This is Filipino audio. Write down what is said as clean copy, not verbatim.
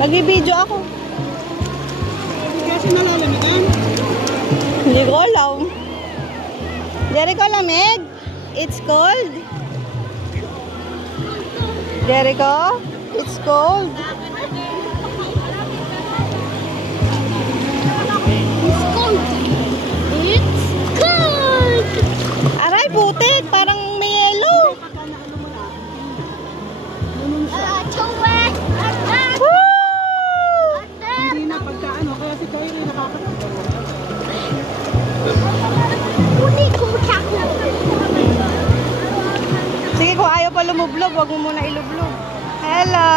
Nag-video ako. Kasi nalalamigan. Hindi ko alam. Jericho, lamig? It's cold. Jericho, it's cold. It's cold. It's cold. Aray, putik. Parang may yelo. Chowet. Woo! Hindi na pagkaano, kaya si Kyrie nakakatawa. Uli ko chako. Sige, kung ayaw pa lumublog, wag mo muna ilublog. Hello!